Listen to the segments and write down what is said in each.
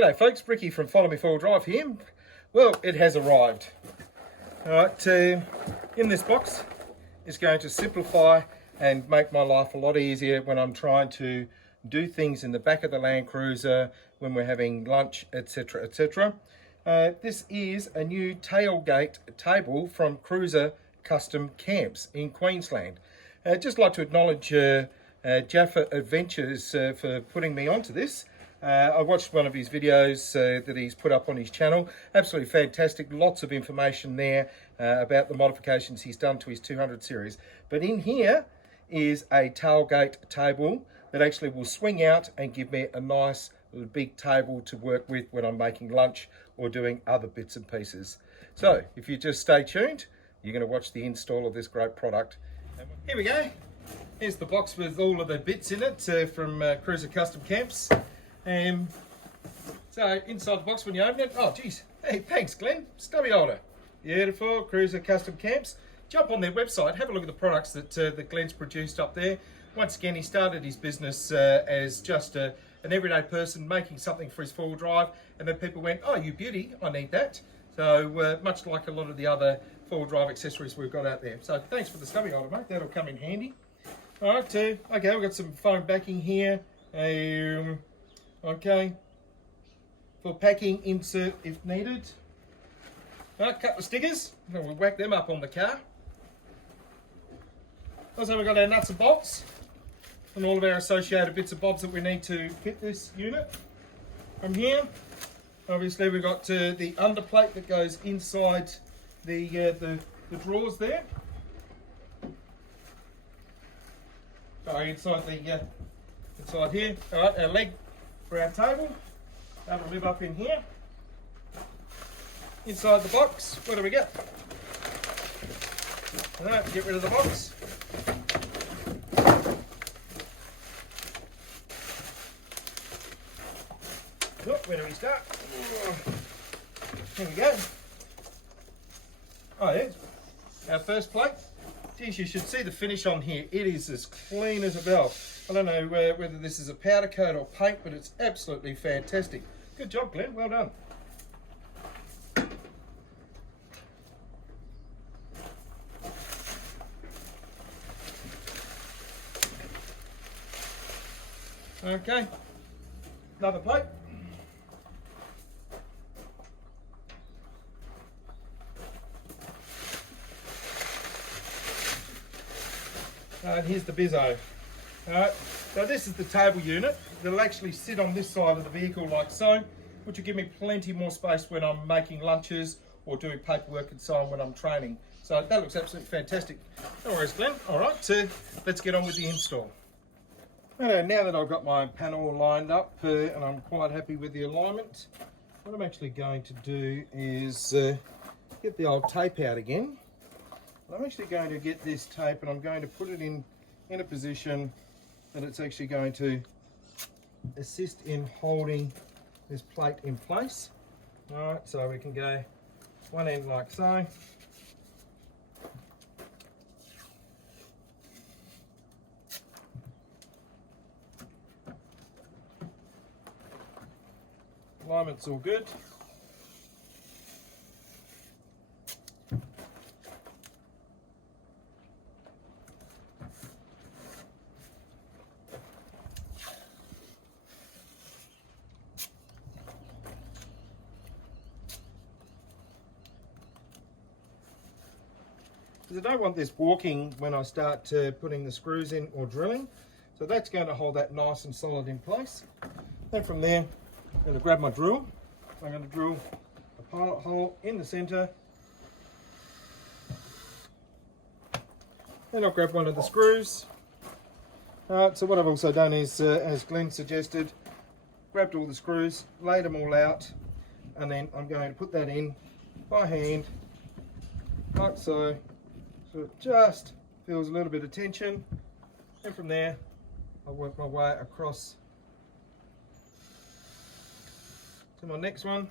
G'day folks, Ricky from Follow Me 4-Wheel Drive here. Well, it has arrived. Alright, in this box is going to simplify and make my life a lot easier when I'm trying to do things in the back of the Land Cruiser, when we're having lunch, etc, etc. This is a new tailgate table from Cruiser Custom Camps in Queensland. I'd just like to acknowledge Jaffa Adventures for putting me onto this. I watched one of his videos that he's put up on his channel. Absolutely fantastic, lots of information there about the modifications he's done to his 200 series. But in here is a tailgate table that actually will swing out and give me a nice big table to work with when I'm making lunch or doing other bits and pieces. So if you just stay tuned, you're going to watch the install of this great product. Here we go. Here's the box with all of the bits in it from Cruiser Custom Camps. So inside the box when you open it, oh geez, hey, thanks Glen, stubby holder. Beautiful, Cruiser Custom Camps. Jump on their website, have a look at the products that Glen's produced up there. Once again, he started his business as just an everyday person making something for his 4-wheel drive, and then people went, oh you beauty, I need that. So much like a lot of the other 4-wheel drive accessories we've got out there. So thanks for the stubby holder, mate, that'll come in handy. Alright, okay, we've got some foam backing here. Okay, for packing insert if needed. A couple of stickers, and we'll whack them up on the car. Also we've got our nuts and bolts and all of our associated bits and bobs that we need to fit this unit. From here, obviously we've got the underplate that goes inside the drawers there. Sorry, inside here. All right, our leg for our table, that'll live up in here. Inside the box, what do we get? Alright, get rid of the box. Oh, where do we start? Here we go. Oh, there's our first plate. Geez, you should see the finish on here. It is as clean as a bell. I don't know whether this is a powder coat or paint, but it's absolutely fantastic. Good job, Glen. Well done. Okay, another plate. And here's the bizzo. Alright, so this is the table unit. It'll actually sit on this side of the vehicle like so, which will give me plenty more space when I'm making lunches or doing paperwork and so on when I'm training. So that looks absolutely fantastic. No worries, Glen. Alright, so let's get on with the install. Now that I've got my panel lined up and I'm quite happy with the alignment, what I'm actually going to do is get the old tape out again. I'm actually going to get this tape and I'm going to put it in a position that it's actually going to assist in holding this plate in place. Alright, so we can go one end like so. Alignment's all good. Because I don't want this walking when I start putting the screws in or drilling. So that's going to hold that nice and solid in place. Then from there, I'm going to grab my drill. I'm going to drill a pilot hole in the centre. Then I'll grab one of the screws. Alright, so what I've also done is, as Glen suggested, grabbed all the screws, laid them all out, and then I'm going to put that in by hand, like so. So it just feels a little bit of tension, and from there I'll work my way across to my next one.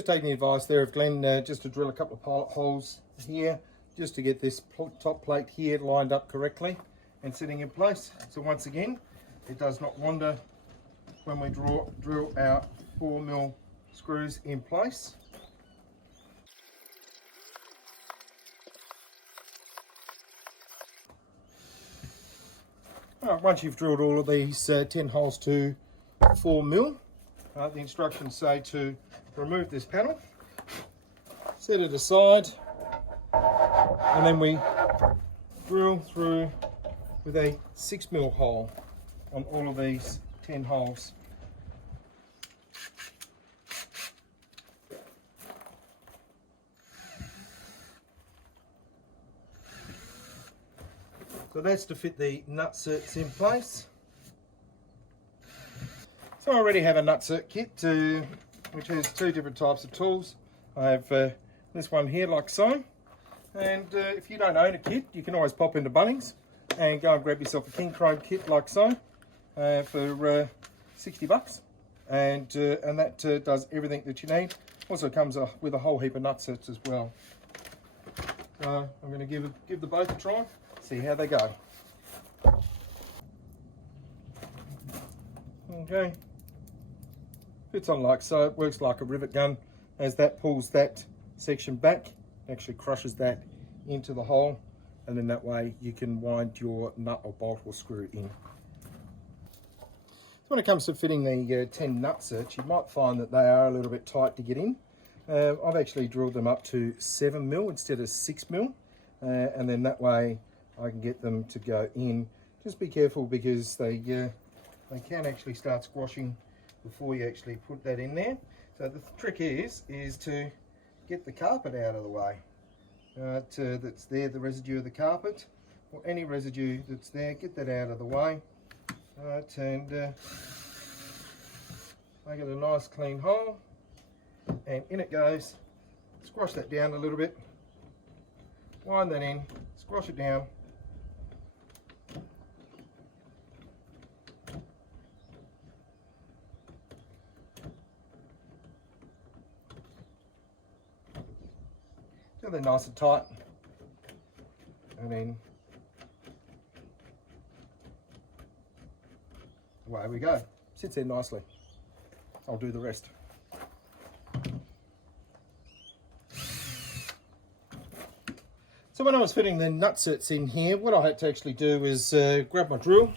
just taking the advice there of Glen, just to drill a couple of pilot holes here, just to get this top plate here lined up correctly and sitting in place. So once again, it does not wander when we drill our 4mm screws in place. Right, once you've drilled all of these 10 holes to 4mm, the instructions say to remove this panel, set it aside, and then we drill through with a 6mm hole on all of these 10 holes. So that's to fit the nutserts in place. So I already have a nutsert kit which has 2 different types of tools. I have this one here like so, and if you don't own a kit, you can always pop into Bunnings and go and grab yourself a King Chrome kit like so for 60 bucks, and that does everything that you need. Also comes with a whole heap of nutserts as well. So I'm going to give the both a try, see how they go. Okay, fits on like so. It works like a rivet gun, as that pulls that section back, actually crushes that into the hole, and then that way you can wind your nut or bolt or screw in. So when it comes to fitting the 10 nutserts, you might find that they are a little bit tight to get in. I've actually drilled them up to 7mm instead of 6mm, and then that way I can get them to go in. Just be careful, because they can actually start squashing before you actually put that in there. So the trick is to get the carpet out of the way. That's there, the residue of the carpet, or any residue that's there, get that out of the way. And make it a nice clean hole, and in it goes. Squash that down a little bit, wind that in, squash it down. So they're nice and tight, and then away we go. Sits there nicely. I'll do the rest. So when I was fitting the nutserts in here, what I had to actually do is grab my drill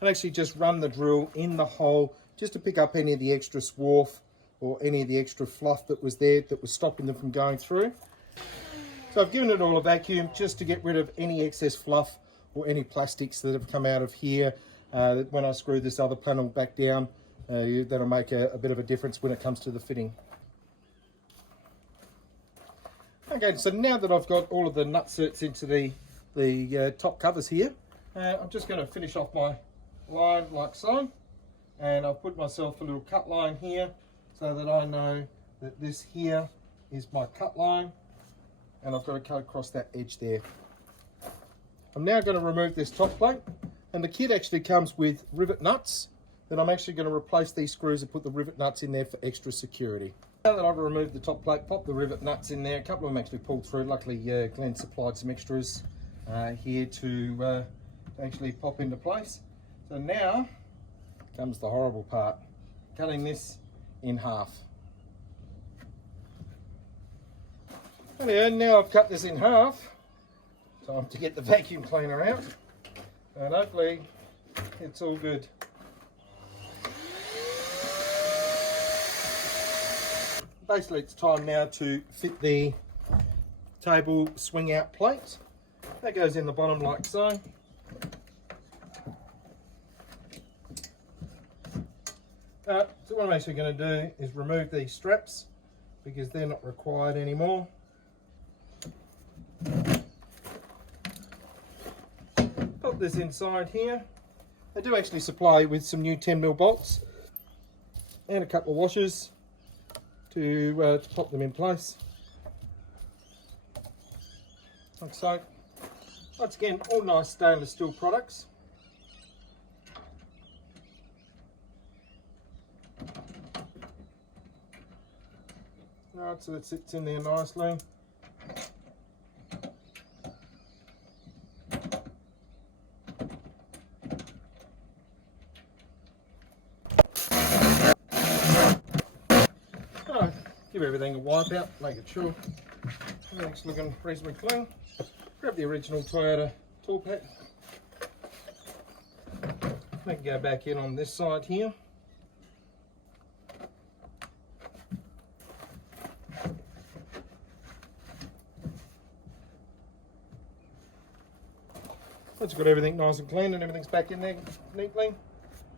and actually just run the drill in the hole, just to pick up any of the extra swarf or any of the extra fluff that was there that was stopping them from going through. So I've given it all a vacuum just to get rid of any excess fluff or any plastics that have come out of here. When I screw this other panel back down, that'll make a bit of a difference when it comes to the fitting. Okay, so now that I've got all of the nutserts into the top covers here, I'm just going to finish off my line like so, and I've put myself a little cut line here so that I know that this here is my cut line, and I've got to cut across that edge there. I'm now going to remove this top plate, and the kit actually comes with rivet nuts. Then I'm actually going to replace these screws and put the rivet nuts in there for extra security. Now that I've removed the top plate, pop the rivet nuts in there. A couple of them actually pulled through. Luckily, Glen supplied some extras here to actually pop into place. So now comes the horrible part, cutting this in half. Anyway, now I've cut this in half, time to get the vacuum cleaner out, and hopefully it's all good. Basically it's time now to fit the table swing out plate. That goes in the bottom like so. So what I'm actually going to do is remove these straps, because they're not required anymore. Pop this inside here. They do actually supply with some new 10mm bolts and a couple of washers to pop them in place, like so. Once again, all nice stainless steel products. Right, so that sits in there nicely. Oh, give everything a wipe out, making sure everything's looking reasonably clean. Grab the original Toyota tool pack. They can go back in on this side here. Once you've got everything nice and clean and everything's back in there neatly,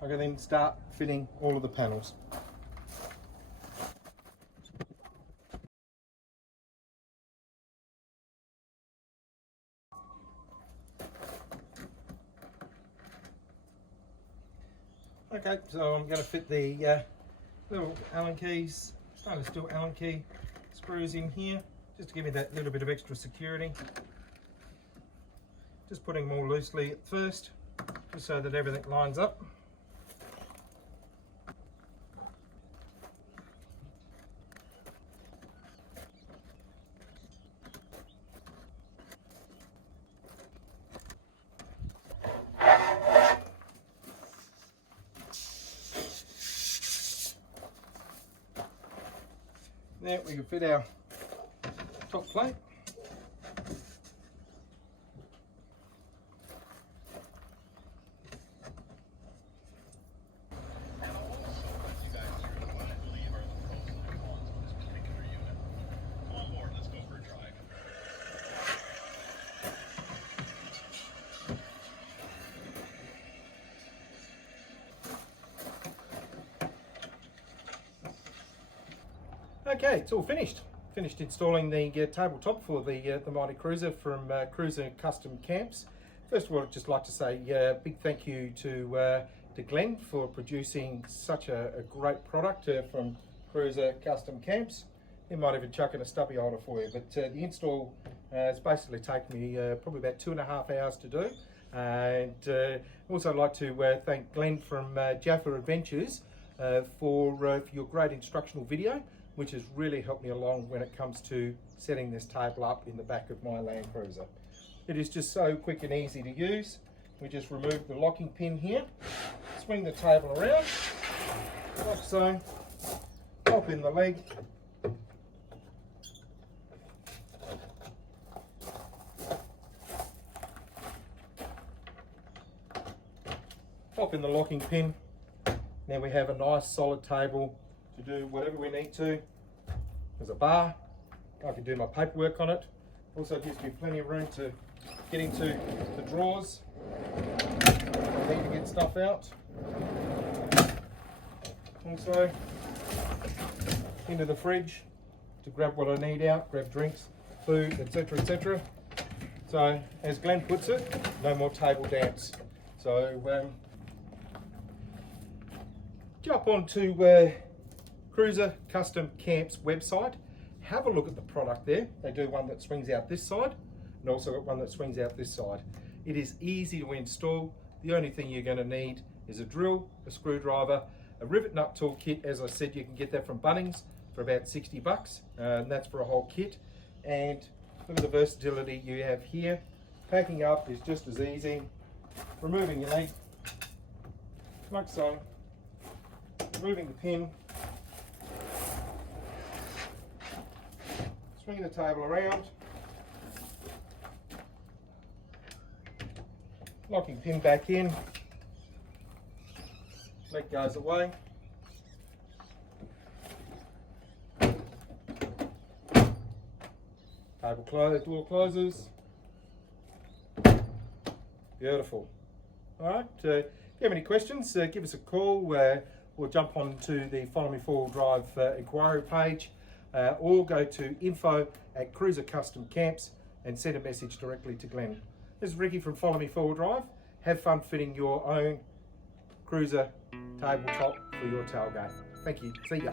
I can then start fitting all of the panels. Okay, so I'm going to fit the little Allen keys, stainless steel Allen key screws in here, just to give me that little bit of extra security. Just putting more loosely at first, just so that everything lines up. There we can fit our top plate. Okay, it's all finished. Finished installing the tabletop for the Mighty Cruiser from Cruiser Custom Camps. First of all, I'd just like to say a big thank you to Glen for producing such a great product from Cruiser Custom Camps. He might even chuck in a stubby holder for you, but the install has basically taken me probably about 2.5 hours to do. And also I'd like to thank Glen from Jaffa Adventures for your great instructional video, which has really helped me along when it comes to setting this table up in the back of my Land Cruiser. It is just so quick and easy to use. We just remove the locking pin here, swing the table around, like so, pop in the leg, pop in the locking pin. Now we have a nice solid table to do whatever we need to. There's a bar, I can do my paperwork on it. Also gives me plenty of room to get into the drawers if I need to get stuff out. Also into the fridge to grab what I need out, grab drinks, food, etc, etc. So as Glen puts it, no more table dance. So jump onto Cruiser Custom Camps website, have a look at the product there. They do one that swings out this side and also got one that swings out this side. It is easy to install. The only thing you're going to need is a drill, a screwdriver, a rivet nut tool kit. As I said, you can get that from Bunnings for about 60 bucks, and that's for a whole kit. And look at the versatility you have here. Packing up is just as easy. Removing your leg, like so. Removing the pin, swinging the table around, locking pin back in, leg goes away, table closed, door closes, beautiful. Alright, if you have any questions, give us a call. Or jump onto the Follow Me 4-Wheel Drive inquiry page, or go to info@Cruiser Custom Camps and send a message directly to Glen. This is Ricky from Follow Me 4-Wheel Drive. Have fun fitting your own Cruiser tabletop for your tailgate. Thank you. See ya.